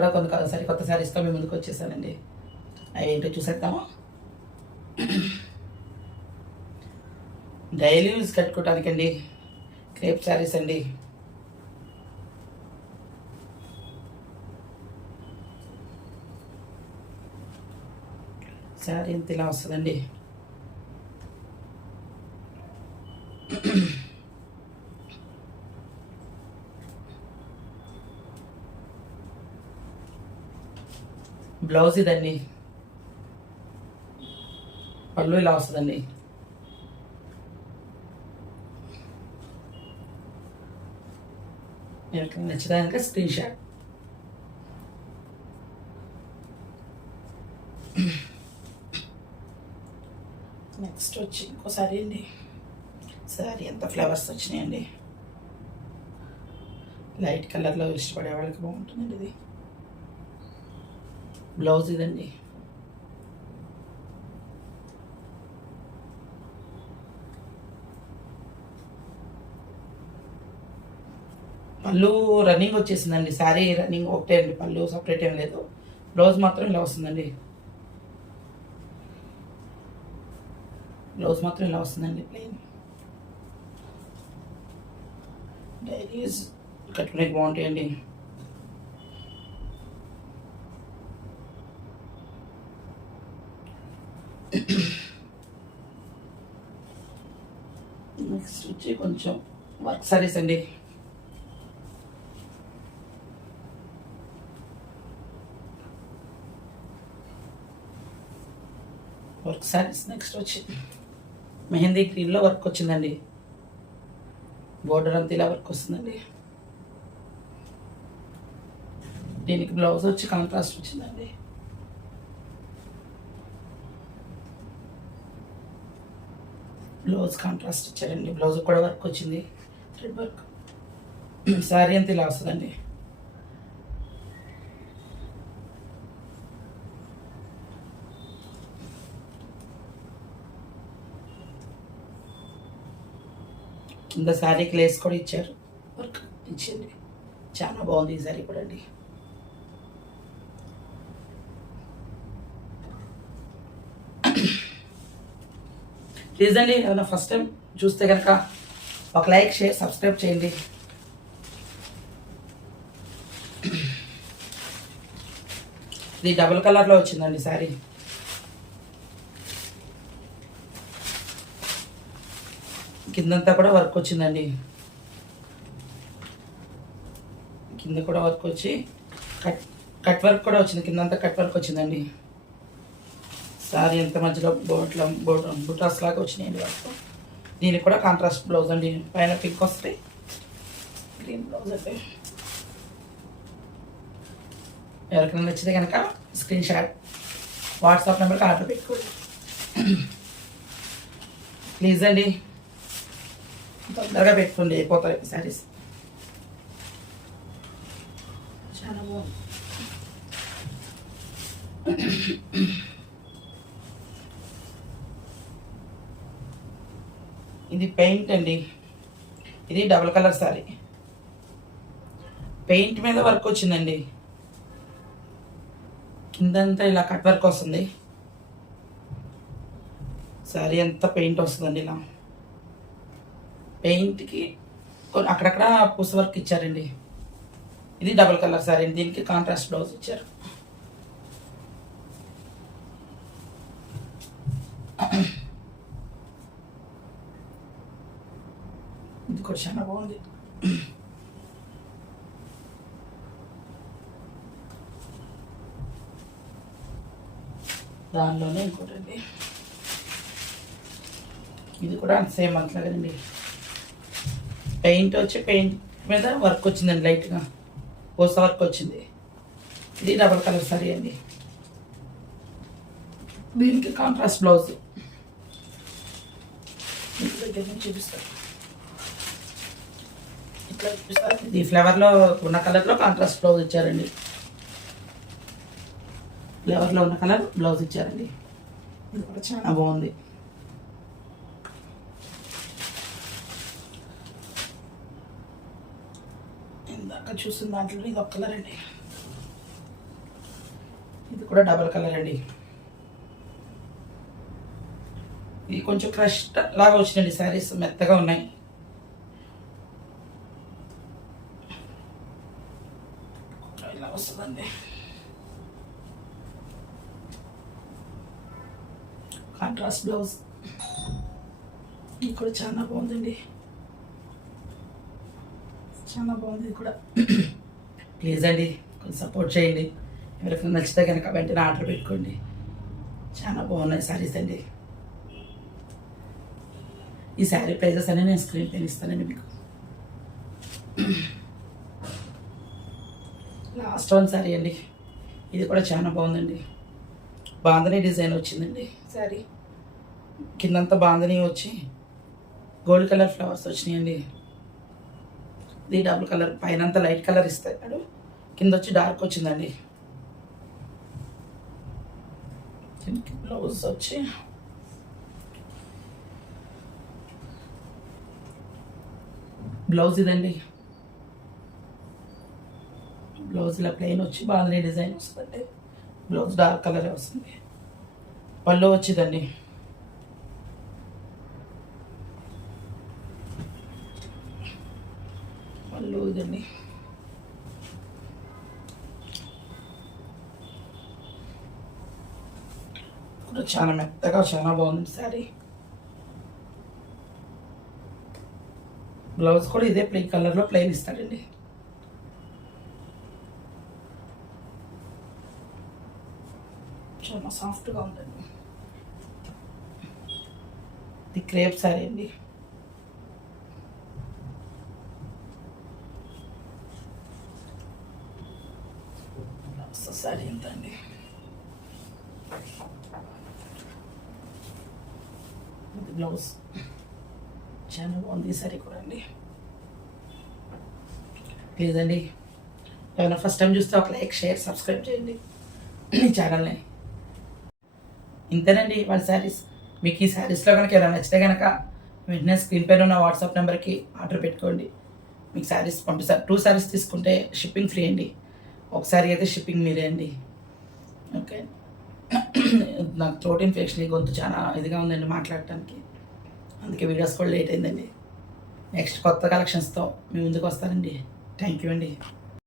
కూడా కొత్త శారీస్తో మేము ముందుకు వచ్చేసానండి. అవి ఏంటో చూసేద్దాము. డైలీ యూజ్ కట్టుకోవటానికండి క్రేప్ శారీస్ అండి. శారీ అంత ఇలా వస్తుందండి. బ్లౌజ్ ఇదండి. పళ్ళు ఇలా వస్తుందండి. మీకు నచ్చడానికి స్క్రీన్ షాట్. నెక్స్ట్ వచ్చి ఇంకోసారి అండి. సారీ ఎంత ఫ్లవర్స్ వచ్చినాయండి. లైట్ కలర్లో ఇష్టపడే వాళ్ళకి బాగుంటుందండి ఇది. బ్లౌజ్ ఇదండి. పళ్ళు రన్నింగ్ వచ్చేసిందండి. శారీ రన్నింగ్ ఒకటే అండి, పళ్ళు సపరేట్ ఏం లేదు. బ్లౌజ్ మాత్రం ఇలా వస్తుందండి. బ్లౌజ్ మాత్రం ఇలా వస్తుందండి, ప్లెయిన్. డైలీస్ కట్టుకునేకి బాగుంటాయండి. నెక్స్ట్ వచ్చి కొంచెం వర్క్ సారీస్ అండి. వర్క్ సారీస్ నెక్స్ట్ వచ్చి మెహందీ గ్రీన్లో వర్క్ వచ్చిందండి. బోర్డర్ అంతా ఇలా వర్క్ వస్తుందండి. దీనికి బ్లౌజ్ వచ్చి కాంట్రాస్ట్ వచ్చిందండి. బ్లౌజ్ కాంట్రాస్ట్ ఇచ్చారండి. బ్లౌజ్ కూడా వర్క్ వచ్చింది, థ్రెడ్ వర్క్. శారీ అంతా ఇలా వస్తుందండి. కింద శారీకి లేస్ కూడా ఇచ్చారు, వర్క్ ఇచ్చింది. చాలా బాగుంది ఈ శారీ కూడా అండి. ప్లీజ్ అండి, ఏమైనా ఫస్ట్ టైం చూస్తే కనుక ఒక లైక్, షేర్, సబ్స్క్రైబ్ చేయండి. ఇది డబుల్ కలర్లో వచ్చిందండి శారీ. కిందంతా కూడా వర్క్ వచ్చిందండి. కింద కూడా వర్క్ వచ్చి కట్ వర్క్ కూడా వచ్చింది. కిందంతా కట్ వర్క్ వచ్చిందండి. సారీ ఎంత మధ్యలో బుటాస్ లాగా వచ్చినాయండి వర్క్. దీనికి కూడా కాంట్రాస్ట్ బ్లౌజ్ అండి. పైన పింక్ వస్తాయి, గ్రీన్ బ్లౌజ్ అండి. ఎవరికైనా నచ్చితే కనుక స్క్రీన్ షాట్ వాట్సాప్ నెంబర్కి ఆర్డర్ పెట్టుకోండి ప్లీజ్ అండి. తొందరగా పెట్టుకోండి, అయిపోతాయి శారీస్. చాలా బాగుంది. ఇది పెయింట్ అండి. ఇది డబుల్ కలర్ శారీ. పెయింట్ మీద వర్క్ వచ్చిందండి. కిందంతా ఇలా కట్ వర్క్ వస్తుంది. శారీ అంతా పెయింట్ వస్తుందండి. ఇలా పెయింట్కి అక్కడక్కడ పూస వర్క్ ఇచ్చారండి. ఇది డబుల్ కలర్ శారీ. దీనికి కాంట్రాస్ట్ బ్లౌజ్ ఇచ్చారు. ఇది కూడా చాలా బాగుంది. దానిలోనే ఇంకోటండి. ఇది కూడా సేమ్ అంతలాగండి. పెయింట్ వచ్చి పెయింట్ మీద వర్క్ వచ్చిందండి, లైట్గా పూస వర్క్ వచ్చింది. ఇది డబుల్ కలర్ సారీ అండి. దీనికి కాంట్రాస్ట్ బ్లౌజ్. దగ్గర నుంచి చూపిస్తాను, ఇట్లా చూపిస్తారు. ఇది ఫ్లవర్లో ఉన్న కలర్లో కాంట్రాస్ట్ బ్లౌజ్ ఇచ్చారండి. ఫ్లవర్లో ఉన్న కలర్ బ్లౌజ్ ఇచ్చారండి. ఇది కూడా చాలా బాగుంది. ఇందాక చూసిన దాంట్లో ఇది ఒక కలర్ అండి. ఇది కూడా డబల్ కలర్ అండి. ఇది కొంచెం క్రష్ లాగా వచ్చినాయండి శారీస్, మెత్తగా ఉన్నాయి. ఇలా వస్తుందండి. Contrast blouse. ఇది కూడా చాలా బాగుందండి, చాలా బాగుంది. ఇది కూడా ప్లీజ్ అండి కొంచెం సపోర్ట్ చేయండి. ఎవరికైనా నచ్చితే కనుక వెంటనే ఆర్డర్ పెట్టుకోండి. చాలా బాగున్నాయి శారీస్ అండి. ఈ శారీ ప్రైజెస్ అన్నీ నేను స్క్రీన్ పైన ఇస్తానండి మీకు. లాస్ట్ వన్ శారీ అండి. ఇది కూడా చాలా బాగుందండి. బాంధనీ డిజైన్ వచ్చిందండి శారీ. కిందంతా బాంధనీ వచ్చి గోల్డ్ కలర్ ఫ్లవర్స్ వచ్చినాయండి. ఇది డబుల్ కలర్, పైన అంతా లైట్ కలర్ ఇస్తాడు, కింద వచ్చి డార్క్ వచ్చిందండి. బ్లౌజ్ వచ్చి బ్లౌజ్ ఇదండి. బ్లౌజ్ ఇలా ప్లెయిన్ వచ్చి బాంధనీ డిజైన్ వస్తుందండి. బ్లౌజ్ డార్క్ కలర్ వస్తుంది. పళ్ళు వచ్చిందండి. పళ్ళు ఇదండి. కూడా చాలా మెత్తగా చాలా బాగుంది శారీ. బ్లౌజ్ కూడా ఇదే కలర్లో ప్లెయిన్ ఇస్తాడండి. చాలా సాఫ్ట్గా ఉందండి. ఇది క్రేప్ శారీ అండి. శారీ ఎంత అండి? ఇది బ్లౌజ్ చాలా బాగుంది. సరే కూడా అండి. ప్లీజ్ అండి ఏమైనా ఫస్ట్ టైం చూస్తే ఒక లైక్, షేర్, సబ్స్క్రైబ్ చేయండి ఈ ఛానల్ని. ఇంతేనండి వాళ్ళ శారీస్. మీకు ఈ శారీస్లో కనుక ఏమైనా నచ్చితే కనుక వెంటనే స్క్రీన్ పైన ఉన్న వాట్సాప్ నెంబర్కి ఆర్డర్ పెట్టుకోండి. మీకు శారీస్ పంపిస్తారు. 2 శారీస్ తీసుకుంటే షిప్పింగ్ ఫ్రీ అండి. ఒకసారి అయితే షిప్పింగ్ మీరే అండి. ఓకే. నాకు థ్రోట్ ఇన్ఫెక్షన్, గొంతు చాలా ఇదిగా ఉందండి మాట్లాడటానికి, అందుకే వీడియోస్ కూడా లేట్ అయిందండి. నెక్స్ట్ కొత్త కలెక్షన్స్తో మీ ముందుకు వస్తానండి. థ్యాంక్ యూ అండి.